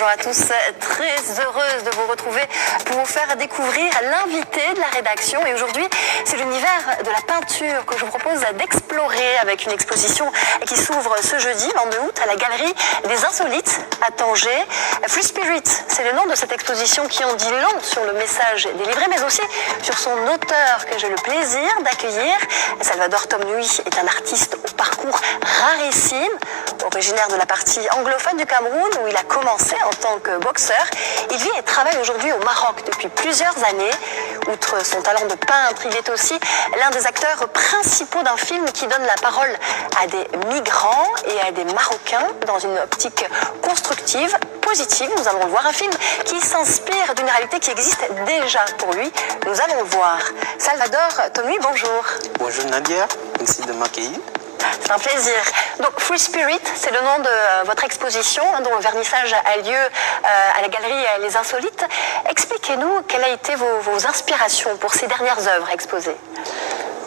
bonjour à tous. Très heureuse de vous retrouver pour vous faire découvrir l'invité de la rédaction. Et aujourd'hui, c'est l'univers de la peinture que je vous propose d'explorer avec une exposition qui s'ouvre ce jeudi, 22 août, à la Galerie des Insolites à Tanger. Free Spirit, c'est le nom de cette exposition qui en dit long sur le message délivré, mais aussi sur son auteur que j'ai le plaisir d'accueillir. Salvador Tom Nui est un artiste au parcours rarissime, originaire de la partie anglophone du Cameroun où il a commencé en tant que boxeur. Il vit et travaille aujourd'hui au Maroc depuis plusieurs années. Outre son talent de peintre, il est aussi l'un des acteurs principaux d'un film qui donne la parole à des migrants et à des Marocains dans une optique constructive, positive. Nous allons le voir, un film qui s'inspire d'une réalité qui existe déjà pour lui. Nous allons le voir. Salvador Tom Nui, bonjour. Bonjour Nadia, merci de m'accueillir. C'est un plaisir. Donc Free Spirit, c'est le nom de votre exposition dont le vernissage a lieu à la Galerie Les Insolites. Expliquez-nous quelles ont été vos inspirations pour ces dernières œuvres exposées.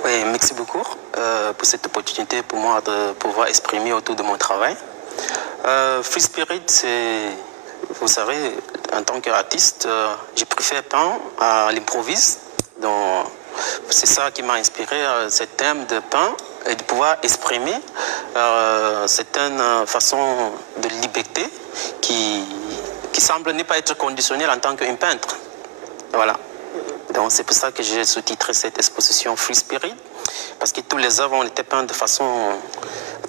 Oui, merci beaucoup pour cette opportunité pour moi de pouvoir exprimer autour de mon travail. Free Spirit, c'est, vous savez, en tant qu'artiste, j'ai préféré peindre à l'improviste. Donc, c'est ça qui m'a inspiré, ce thème de peindre et de pouvoir exprimer certaines façons de liberté qui semble ne pas être conditionnelle en tant qu'un peintre. Voilà. Donc c'est pour ça que j'ai sous-titré cette exposition Free Spirit, parce que tous les œuvres ont été peintes de façon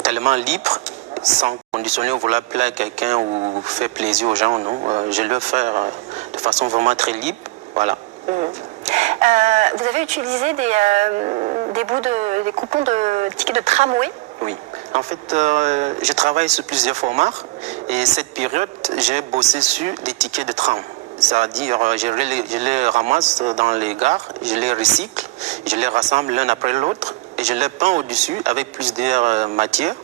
tellement libre, sans conditionner ou vouloir plaire à quelqu'un ou faire plaisir aux gens. Non, je le fais de façon vraiment très libre. Voilà. Vous avez utilisé des coupons de tickets de tramway. Oui. En fait, je travaille sur plusieurs formats et cette période, j'ai bossé sur des tickets de tram. C'est-à-dire, je les ramasse dans les gares, je les recycle, je les rassemble l'un après l'autre et je les peins au-dessus avec plusieurs matières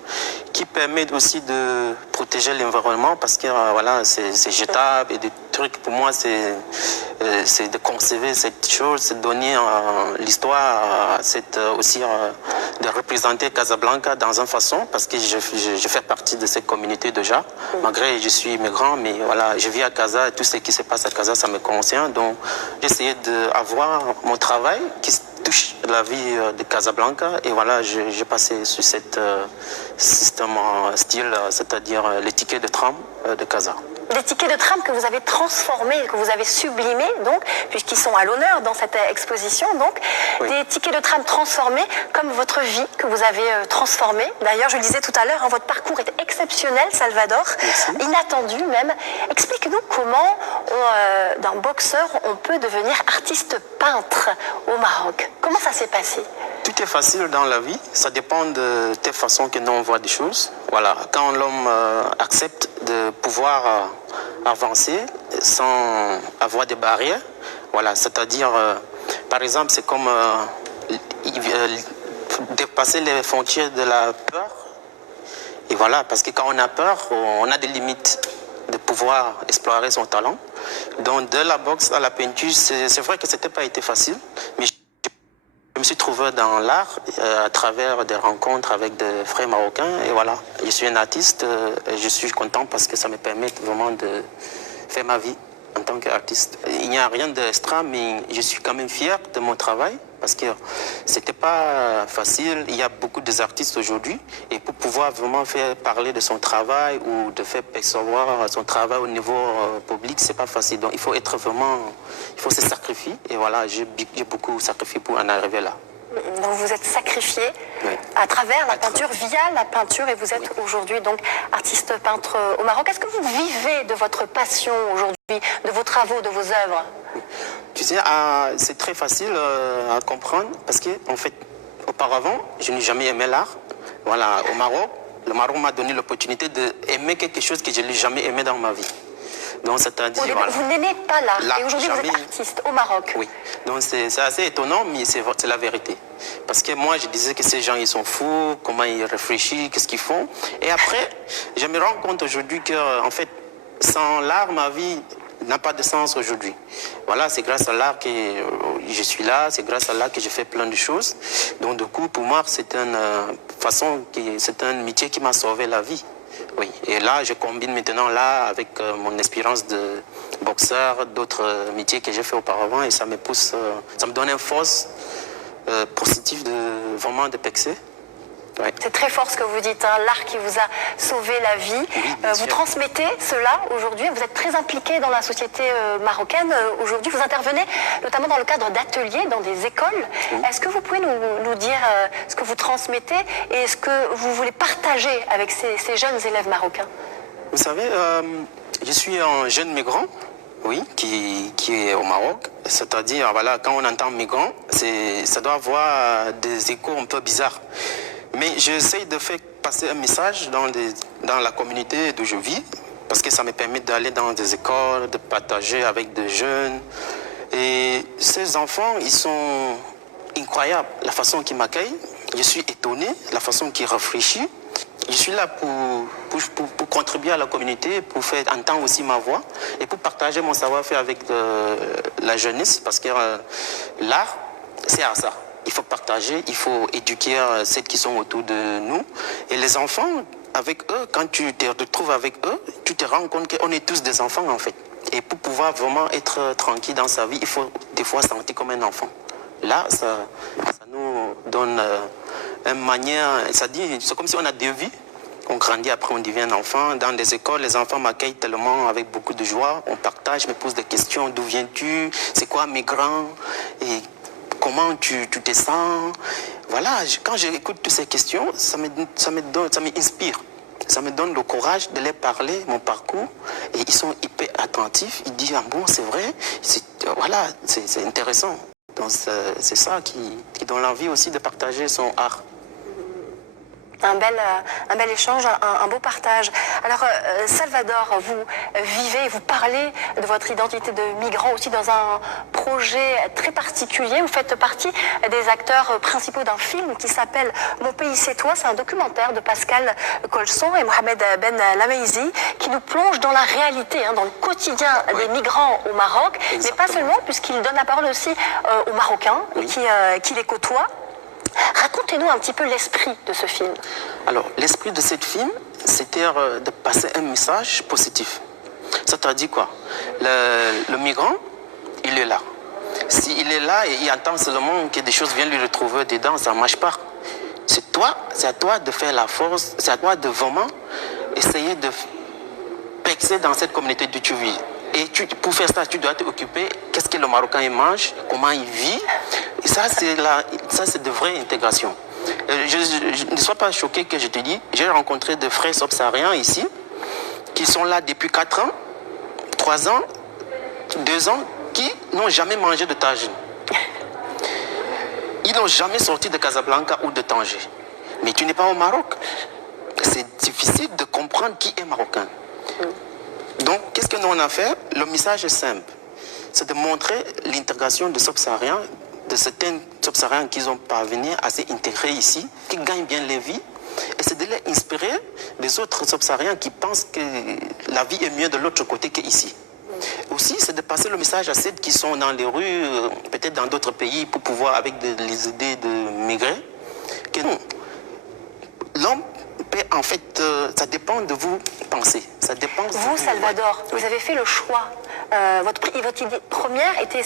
qui permettent aussi de protéger l'environnement parce que voilà, c'est jetable et des trucs. Pour moi, c'est de conserver cette chose, c'est de donner l'histoire, aussi de représenter Casablanca dans une façon, parce que je fais partie de cette communauté déjà, malgré que je suis migrant, mais voilà, je vis à Casa et tout ce qui se passe à Casa, ça me concerne. Donc, j'ai essayé d'avoir mon travail qui touche la vie de Casablanca et voilà, j'ai passé sur cette système style, c'est-à-dire les tickets de tram de Casa. Des tickets de tram que vous avez transformés, que vous avez sublimés, donc, puisqu'ils sont à l'honneur dans cette exposition. Donc, oui. Des tickets de tram transformés, comme votre vie que vous avez transformée. D'ailleurs, je le disais tout à l'heure, votre parcours est exceptionnel, Salvador, merci. Inattendu même. Explique-nous comment, d'un boxeur, on peut devenir artiste peintre au Maroc. Comment ça s'est passé ? Tout est facile dans la vie, ça dépend de telle façon que nous on voit des choses. Voilà, quand l'homme accepte de pouvoir avancer sans avoir des barrières, voilà, c'est-à-dire, par exemple, c'est comme dépasser les frontières de la peur. Et voilà, parce que quand on a peur, on a des limites de pouvoir explorer son talent. Donc, de la boxe à la peinture, c'est vrai que ça n'a pas été facile, mais je me suis trouvé dans l'art à travers des rencontres avec des frères marocains et voilà, je suis un artiste et je suis content parce que ça me permet vraiment de faire ma vie en tant qu'artiste. Il n'y a rien d'extra, mais je suis quand même fier de mon travail parce que c'était pas facile. Il y a beaucoup d'artistes aujourd'hui et pour pouvoir vraiment faire parler de son travail ou de faire percevoir son travail au niveau public, c'est pas facile. Donc il faut être vraiment, il faut se sacrifier et voilà, j'ai beaucoup sacrifié pour en arriver là. Donc vous êtes sacrifié oui. À travers la peinture, via la peinture, et vous êtes oui. Aujourd'hui donc artiste peintre au Maroc. Est-ce que vous vivez de votre passion aujourd'hui, de vos travaux, de vos œuvres? Tu sais, c'est très facile à comprendre parce que en fait, auparavant, je n'ai jamais aimé l'art. Voilà, au Maroc, le Maroc m'a donné l'opportunité d'aimer quelque chose que je n'ai jamais aimé dans ma vie. Donc, c'est-à-dire, voilà. Vous n'aimez pas l'art et aujourd'hui vous êtes artiste au Maroc. Oui, donc c'est assez étonnant, mais c'est la vérité. Parce que moi, je disais que ces gens, ils sont fous, comment ils réfléchissent, qu'est-ce qu'ils font. Et après, je me rends compte aujourd'hui que, en fait, sans l'art, ma vie n'a pas de sens aujourd'hui. Voilà, c'est grâce à l'art que je suis là, c'est grâce à l'art que je fais plein de choses. Donc, du coup, pour moi, c'est une façon, c'est un métier qui m'a sauvé la vie. Oui, et là, je combine maintenant là avec mon expérience de boxeur, d'autres métiers que j'ai fait auparavant et ça me pousse, ça me donne une force positive de vraiment de pexer. Ouais. C'est très fort ce que vous dites, hein, l'art qui vous a sauvé la vie. Oui, vous transmettez cela aujourd'hui, vous êtes très impliqué dans la société marocaine. Aujourd'hui, vous intervenez notamment dans le cadre d'ateliers, dans des écoles. Oui. Est-ce que vous pouvez nous dire ce que vous transmettez et ce que vous voulez partager avec ces jeunes élèves marocains? Vous savez, je suis un jeune migrant. Oui, qui est au Maroc. C'est-à-dire, voilà, quand on entend migrant, ça doit avoir des échos un peu bizarres. Mais j'essaie de faire passer un message dans la communauté d'où je vis, parce que ça me permet d'aller dans des écoles, de partager avec des jeunes. Et ces enfants, ils sont incroyables. La façon qu'ils m'accueillent, je suis étonné, la façon qu'ils réfléchissent. Je suis là pour contribuer à la communauté, pour faire entendre aussi ma voix et pour partager mon savoir-faire avec la jeunesse, parce que l'art, c'est à ça. Il faut partager, il faut éduquer ceux qui sont autour de nous. Et les enfants, avec eux, quand tu te retrouves avec eux, tu te rends compte qu'on est tous des enfants en fait. Et pour pouvoir vraiment être tranquille dans sa vie, il faut des fois se sentir comme un enfant. Là, ça nous donne une manière, c'est comme si on a deux vies. On grandit, après on devient un enfant. Dans des écoles, les enfants m'accueillent tellement avec beaucoup de joie. On partage, me pose des questions. D'où viens-tu? C'est quoi migrant? Et comment tu te sens? Voilà, quand j'écoute toutes ces questions, ça m'inspire. Ça me donne le courage de leur parler, mon parcours. Et ils sont hyper attentifs. Ils disent, ah bon, c'est vrai. Voilà, c'est intéressant. Donc c'est ça qui donne l'envie aussi de partager son art. Un bel échange, un beau partage. Alors, Salvador, vous vivez, vous parlez de votre identité de migrant aussi dans un projet très particulier. Vous faites partie des acteurs principaux d'un film qui s'appelle Mon pays c'est toi. C'est un documentaire de Pascal Colson et Mohamed Ben Lameizi qui nous plonge dans la réalité, dans le quotidien des migrants au Maroc. Exactement. Mais pas seulement, puisqu'il donne la parole aussi aux Marocains qui les côtoient. Racontez-nous un petit peu l'esprit de ce film. Alors, l'esprit de ce film, c'était de passer un message positif. C'est-à-dire quoi? Le migrant, il est là. S'il est là et il entend seulement que des choses viennent lui retrouver dedans, ça ne marche pas. C'est à toi de faire la force, c'est à toi de vraiment essayer de percer dans cette communauté où tu vis. Et pour faire ça, tu dois t'occuper qu'est-ce que le Marocain il mange, comment il vit. Et ça, c'est de vraie intégration. Je ne sois pas choqué que je te dis, j'ai rencontré des frères subsahariens ici, qui sont là depuis 4 ans, 3 ans, 2 ans, qui n'ont jamais mangé de tagine. Ils n'ont jamais sorti de Casablanca ou de Tanger. Mais tu n'es pas au Maroc. C'est difficile de comprendre qui est marocain. Donc, qu'est-ce que nous on a fait? Le message est simple. C'est de montrer l'intégration des subsahariens, de certains subsahariens qui ont parvenu à s'intégrer ici, qui gagnent bien leur vie. Et c'est de les inspirer des autres subsahariens qui pensent que la vie est mieux de l'autre côté qu'ici. Aussi, c'est de passer le message à ceux qui sont dans les rues, peut-être dans d'autres pays, pour pouvoir, avec les idées de migrer, que non. L'homme peut, en fait, ça dépend de vous penser. Ça dépend de vous, Salvador, vous avez fait le choix. Votre idée première était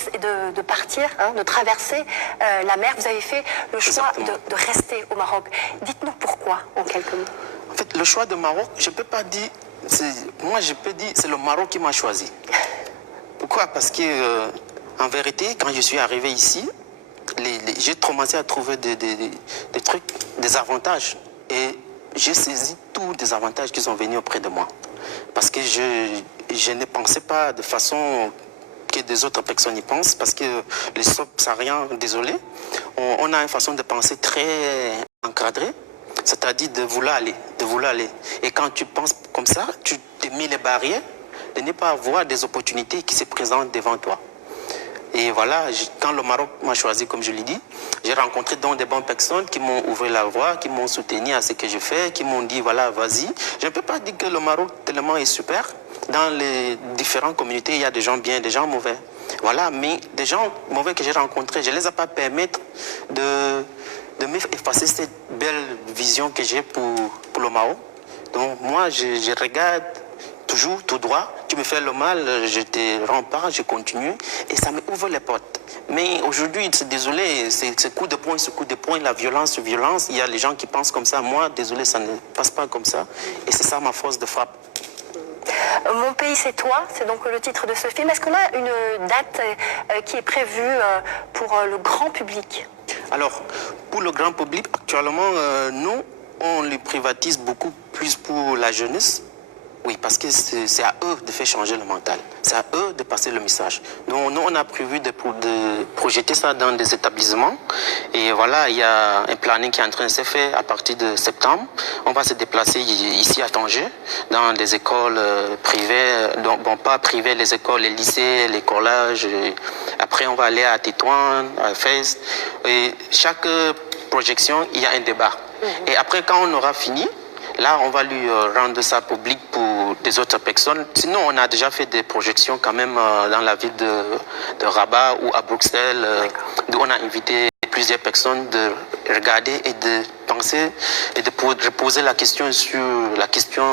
de partir, de traverser la mer. Vous avez fait le choix de rester au Maroc. Dites-nous pourquoi, en quelques mots. En fait, le choix de Maroc, je ne peux pas dire... Moi, je peux dire c'est le Maroc qui m'a choisi. Pourquoi? Parce que, en vérité, quand je suis arrivé ici, j'ai commencé à trouver des trucs, des avantages. Et j'ai saisi tous les avantages qui sont venus auprès de moi. Parce que je ne pensais pas de façon que des autres personnes y pensent. Parce que les subsahariens, désolé, on a une façon de penser très encadrée. C'est-à-dire de vouloir aller. Et quand tu penses comme ça, tu te mets les barrières de ne pas avoir des opportunités qui se présentent devant toi. Et voilà, quand le Maroc m'a choisi, comme je l'ai dit, j'ai rencontré donc des bonnes personnes qui m'ont ouvert la voie, qui m'ont soutenu à ce que je fais, qui m'ont dit, voilà, vas-y. Je ne peux pas dire que le Maroc tellement est super. Dans les différentes communautés, il y a des gens bien, des gens mauvais. Voilà, mais des gens mauvais que j'ai rencontrés, je ne les ai pas permis de m'effacer cette belle vision que j'ai pour le Maroc, Donc moi, je regarde toujours tout droit. Tu me fais le mal, je te rends pas, je continue. Et ça me ouvre les portes. Mais aujourd'hui, c'est désolé, c'est coup de poing, la violence. Il y a les gens qui pensent comme ça. Moi, désolé, ça ne passe pas comme ça. Et c'est ça ma force de frappe. Mon pays, c'est toi, c'est donc le titre de ce film. Est-ce qu'on a une date qui est prévue pour le grand public? Alors, pour le grand public, actuellement, nous, on les privatise beaucoup plus pour la jeunesse. Oui, parce que c'est à eux de faire changer le mental. C'est à eux de passer le message. Donc, nous, on a prévu de projeter ça dans des établissements. Et voilà, il y a un planning qui est en train de se faire à partir de septembre. On va se déplacer ici à Tanger, dans des écoles privées. Donc, bon, pas privées, les écoles, les lycées, les collèges. Après, on va aller à Tétouan, à Fès. Et chaque projection, il y a un débat. Et après, quand on aura fini, là, on va lui rendre ça public pour des autres personnes. Sinon, on a déjà fait des projections quand même dans la ville de Rabat ou à Bruxelles. Où on a invité plusieurs personnes de regarder et de penser et de poser la question sur la question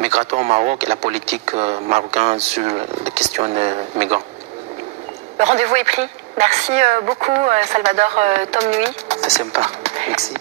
migratoire au Maroc et la politique marocaine sur les questions de migrants. Le rendez-vous est pris. Merci beaucoup, Salvador Tom Nui. C'est sympa. Merci.